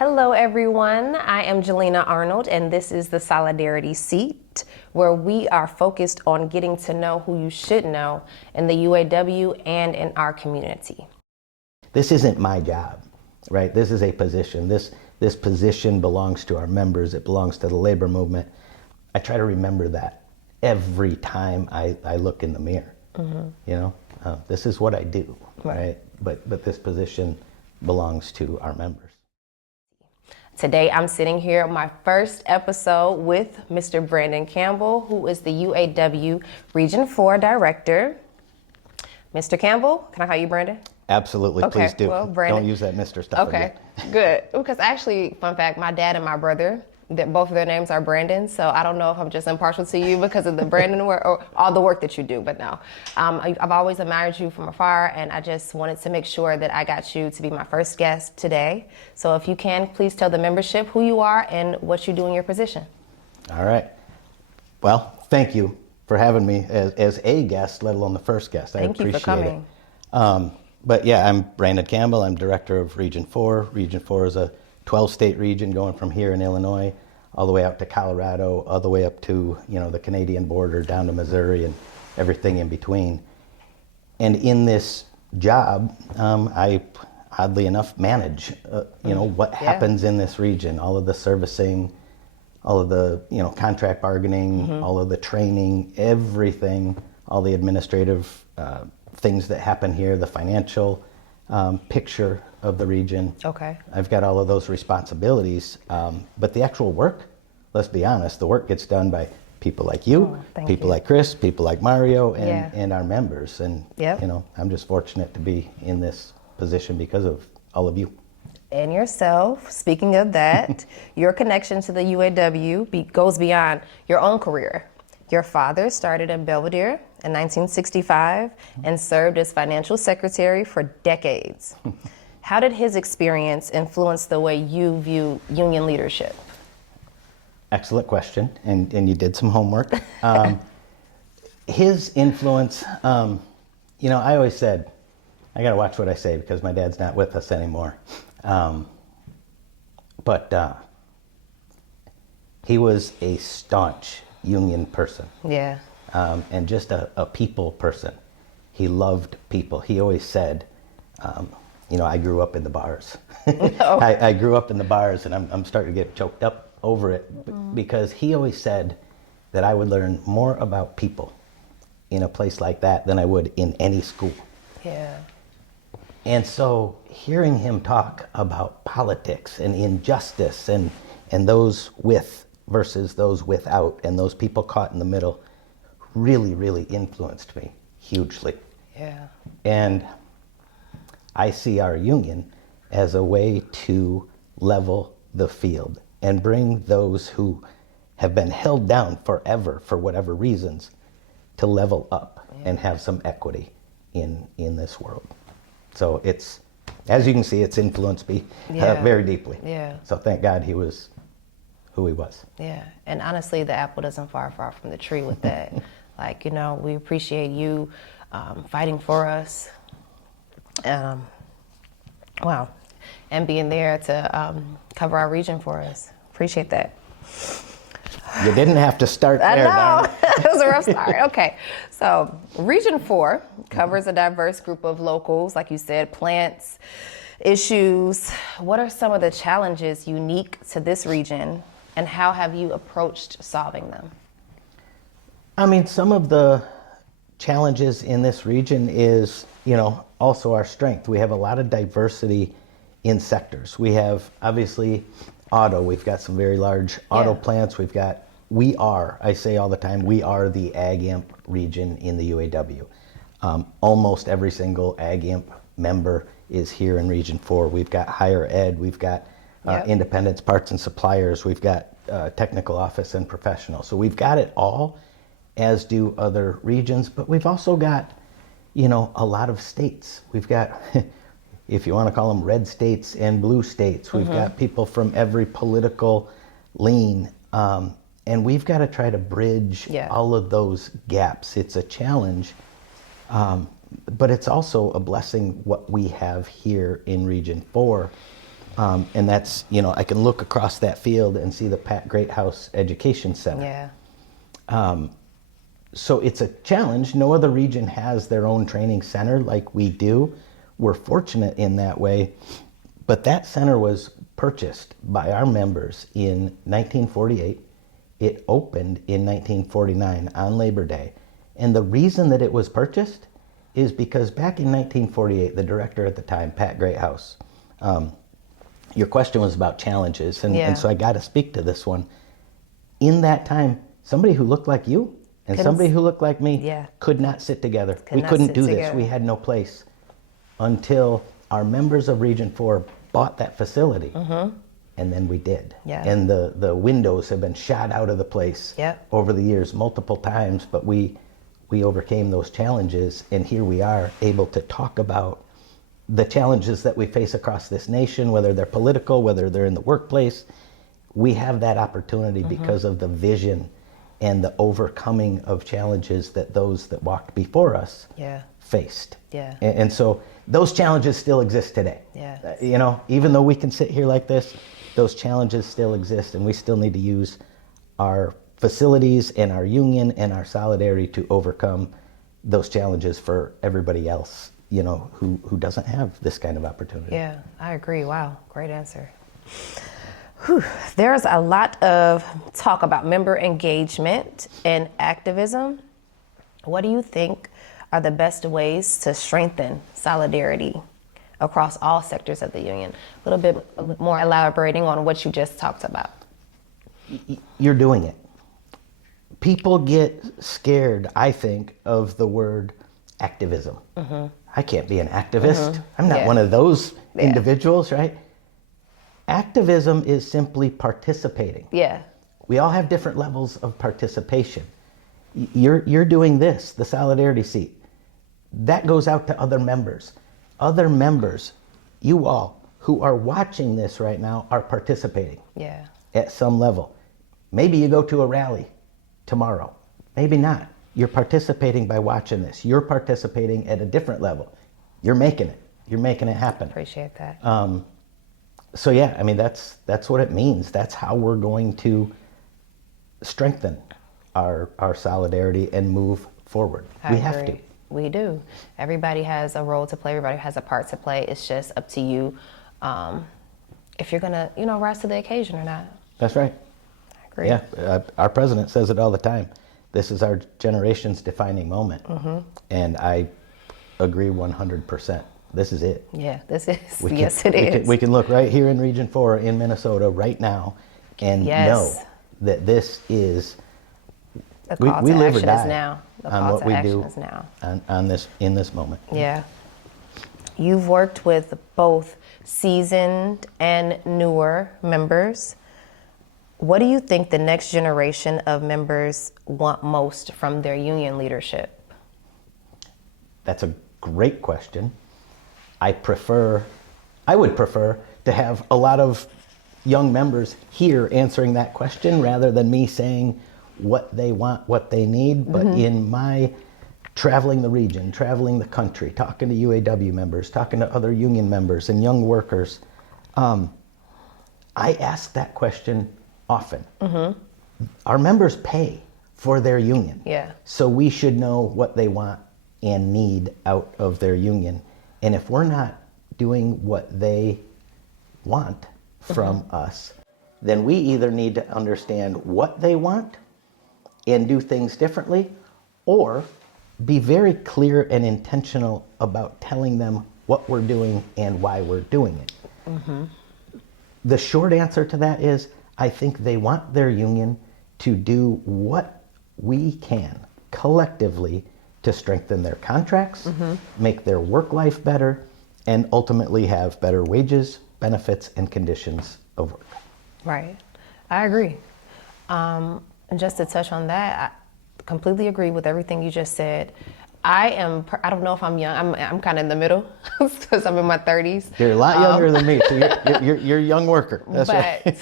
Hello, everyone. I am Jalena Arnold, and this is the Solidarity Seat, where we are focused on getting to know who you should know in the UAW and in our community. This isn't my job, right? This is a position. This position belongs to our members. It belongs to the labor movement. I try to remember that every time I look in the mirror. You know, this is what I do, right? But this position belongs to our members. Today, I'm sitting here on my first episode with Mr. Brandon Campbell, who is the UAW Region 4 Director. Mr. Campbell, can I call you Brandon? Absolutely, Okay, please do. well, Brandon. Don't use that Mr. stuff Okay, again. good. Because actually, fun fact, my dad and my brother, both of their names are Brandon, so I don't know if I'm just impartial to you because of the Brandon work or all the work that you do, but no. I've always admired you from afar, and I just wanted to make sure that I got you to be my first guest today. So if you can, please tell the membership who you are and what you do in your position. All right. Well, thank you for having me as a guest, let alone the first guest. I appreciate Thank you for coming. it. But yeah, I'm Brandon Campbell. I'm director of Region 4. Region 4 is a 12-state region going from here in Illinois all the way out to Colorado, all the way up to, you know, the Canadian border, down to Missouri and everything in between. And in this job, I, oddly enough, manage, you know, what happens in this region, all of the servicing, all of the, you know, contract bargaining, all of the training, everything, all the administrative things that happen here, the financial picture of the region. Okay. I've got all of those responsibilities, but the actual work, let's be honest, the work gets done by people like you, people like Chris, people like Mario, and our members. And you know, I'm just fortunate to be in this position because of all of you. And yourself, speaking of that, your connection to the UAW goes beyond your own career. Your father started in Belvedere in 1965 and served as financial secretary for decades. How did his experience influence the way you view union leadership? Excellent question, and you did some homework. His influence, you know, I always said, I gotta watch what I say because my dad's not with us anymore. But he was a staunch union person. Yeah. And just a people person. He loved people. He always said, you know, I grew up in the bars. I grew up in the bars, and I'm starting to get choked up over it because he always said that I would learn more about people in a place like that than I would in any school. Yeah. And so hearing him talk about politics and injustice and those with versus those without and those people caught in the middle really, really influenced me hugely. Yeah. And I see our union as a way to level the field and bring those who have been held down forever for whatever reasons to level up and have some equity in this world. So it's, as you can see, it's influenced me very deeply. Yeah. So thank God he was who he was. Yeah, and honestly, the apple doesn't far from the tree with that. Like, you know, we appreciate you fighting for us. Wow. And being there to cover our region for us. Appreciate that. You didn't have to start there. I know. It was a rough start. Okay. So Region 4 covers a diverse group of locals, like you said, plants, issues. What are some of the challenges unique to this region, and how have you approached solving them? I mean, some of the challenges in this region is, you know, also our strength. We have a lot of diversity in sectors. We have, obviously, auto. We've got some very large auto plants. I say all the time, we are the Ag Imp region in the UAW. Almost every single Ag Imp member is here in Region 4. We've got higher ed, we've got independents, parts and suppliers, we've got technical office and professional. So we've got it all, as do other regions, but we've also got, you know, a lot of states. We've got, if you want to call them red states and blue states, we've got people from every political lean, and we've got to try to bridge all of those gaps. It's a challenge, but it's also a blessing what we have here in Region 4 And that's, I can look across that field and see the Pat Greathouse Education Center. Yeah. So it's a challenge. No other region has their own training center like we do. We're fortunate in that way. But that center was purchased by our members in 1948. It opened in 1949 on Labor Day. And the reason that it was purchased is because back in 1948, the director at the time, Pat Greathouse, your question was about challenges, and so I got to speak to this one. In that time, somebody who looked like you and somebody who looked like me could not sit together. We couldn't do this. We had no place until our members of Region 4 bought that facility, and then we did. Yeah. And the windows have been shot out of the place over the years multiple times, but we overcame those challenges, and here we are able to talk about the challenges that we face across this nation, whether they're political, whether they're in the workplace. We have that opportunity because of the vision and the overcoming of challenges that those that walked before us faced. Yeah. And so those challenges still exist today. Yeah. Even though we can sit here like this, those challenges still exist, and we still need to use our facilities and our union and our solidarity to overcome those challenges for everybody else, who doesn't have this kind of opportunity. Yeah, I agree. Wow, great answer. Whew. There's a lot of talk about member engagement and activism. What do you think are the best ways to strengthen solidarity across all sectors of the union? A little bit more elaborating on what you just talked about. You're doing it. People get scared, I think, of the word activism. I can't be an activist. I'm not one of those individuals, right? Activism is simply participating. Yeah. We all have different levels of participation. You're doing this, the solidarity seat. That goes out to other members. Other members, you all who are watching this right now, are participating at some level. Maybe you go to a rally tomorrow. Maybe not. You're participating by watching this. You're participating at a different level. You're making it. You're making it happen. Appreciate that. So yeah, I mean, that's what it means. That's how we're going to strengthen our solidarity and move forward. We have to. We do. Everybody has a role to play. Everybody has a part to play. It's just up to you if you're gonna, rise to the occasion or not. That's right. I agree. Yeah, our president says it all the time. This is our generation's defining moment, and I agree 100%. This is it. Yeah, this is. Yes, it is. We can look right here in Region 4 in Minnesota right now and know that this is the call to live or action die is now. The on call what to we action do is now. on this in this moment. Yeah. You've worked with both seasoned and newer members. What do you think the next generation of members want most from their union leadership? That's a great question. I would prefer to have a lot of young members here answering that question rather than me saying what they want, what they need. But in my traveling the region, traveling the country, talking to UAW members, talking to other union members and young workers, I ask that question often. Our members pay for their union. Yeah. So we should know what they want and need out of their union. And if we're not doing what they want from us, then we either need to understand what they want and do things differently, or be very clear and intentional about telling them what we're doing and why we're doing it. The short answer to that is, I think they want their union to do what we can collectively to strengthen their contracts, make their work life better, and ultimately have better wages, benefits, and conditions of work. Right. I agree. And just to touch on that, I completely agree with everything you just said. I don't know if I'm young. I'm kind of in the middle because I'm in my 30s. You're a lot younger than me, so you're a young worker. That's right.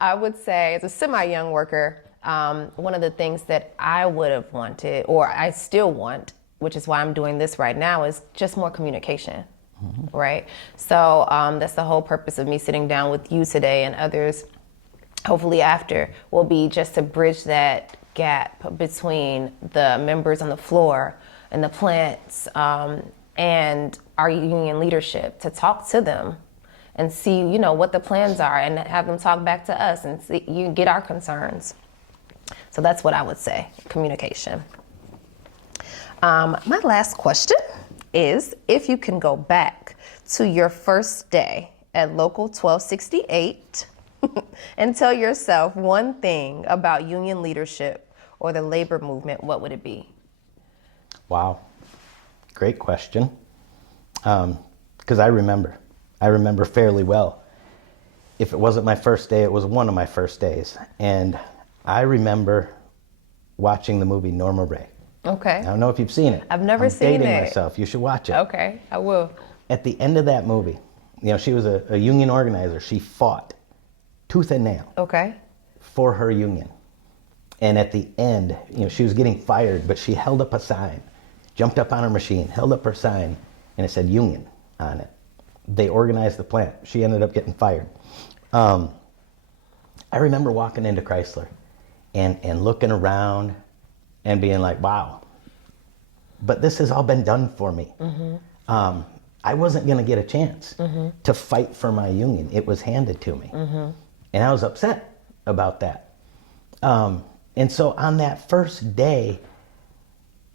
I would say, as a semi-young worker, one of the things that I would have wanted, or I still want, which is why I'm doing this right now, is just more communication. right? So that's the whole purpose of me sitting down with you today and others, hopefully after, will be just to bridge that gap between the members on the floor and the plants and our union leadership, to talk to them and see, you know, what the plans are and have them talk back to us and see, you get our concerns. So that's what I would say, communication. My last question is, if you can go back to your first day at Local 1268 and tell yourself one thing about union leadership or the labor movement, what would it be? Wow, great question. Because I remember fairly well. If it wasn't my first day, it was one of my first days. And I remember watching the movie Norma Ray. Okay. I don't know if you've seen it. I've never seen it. I'm dating myself. You should watch it. Okay, I will. At the end of that movie, you know, she was a union organizer. She fought tooth and nail. Okay. For her union. And at the end, you know, she was getting fired, but she held up a sign, jumped up on her machine, held up her sign, and it said union on it. They organized the plant. She ended up getting fired. I remember walking into Chrysler and looking around and being like, wow, but this has all been done for me. Mm-hmm. I wasn't going to get a chance to fight for my union. It was handed to me. Mm-hmm. And I was upset about that. And so on that first day,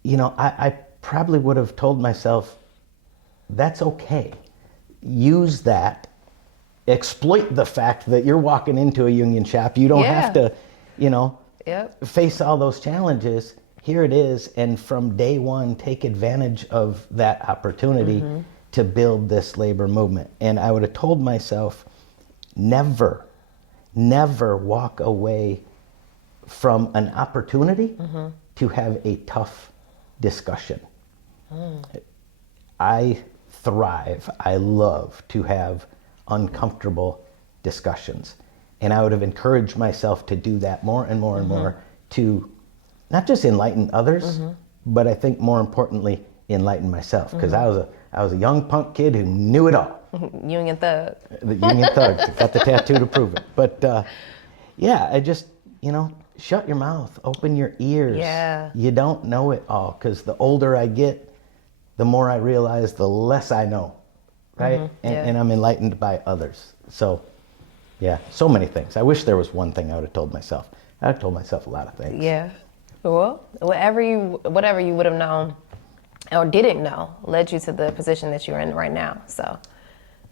you know, I probably would have told myself, that's okay. Use that. Exploit the fact that you're walking into a union shop. You don't have to, you know, face all those challenges. Here it is. And from day one, take advantage of that opportunity to build this labor movement. And I would have told myself, never walk away from an opportunity to have a tough discussion. I thrive. I love to have uncomfortable discussions. And I would have encouraged myself to do that more and more and more, to not just enlighten others, but I think more importantly, enlighten myself. Because I was a young punk kid who knew it all. Union thug. The union thug. Got the tattoo to prove it. But yeah, I just, you know, shut your mouth, open your ears. Yeah. You don't know it all. Because the older I get, the more I realize the less I know. Right? And I'm enlightened by others. So, yeah, so many things. I wish there was one thing I would have told myself. I would have told myself a lot of things. Yeah. Well, whatever you would have known or didn't know led you to the position that you're in right now. So.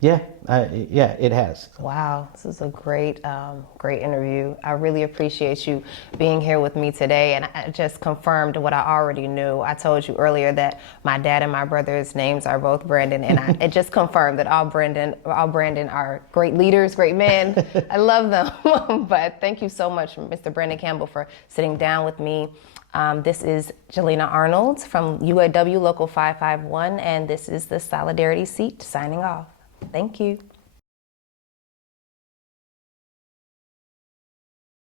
Yeah, it has. Wow, this is a great interview. I really appreciate you being here with me today, and I just confirmed what I already knew. I told you earlier that my dad and my brother's names are both Brandon, and it just confirmed that all Brandon are great leaders, great men. I love them. But thank you so much, Mr. Brandon Campbell, for sitting down with me. This is Jalena Arnold from UAW Local 551, and this is the Solidarity Seat signing off. Thank you.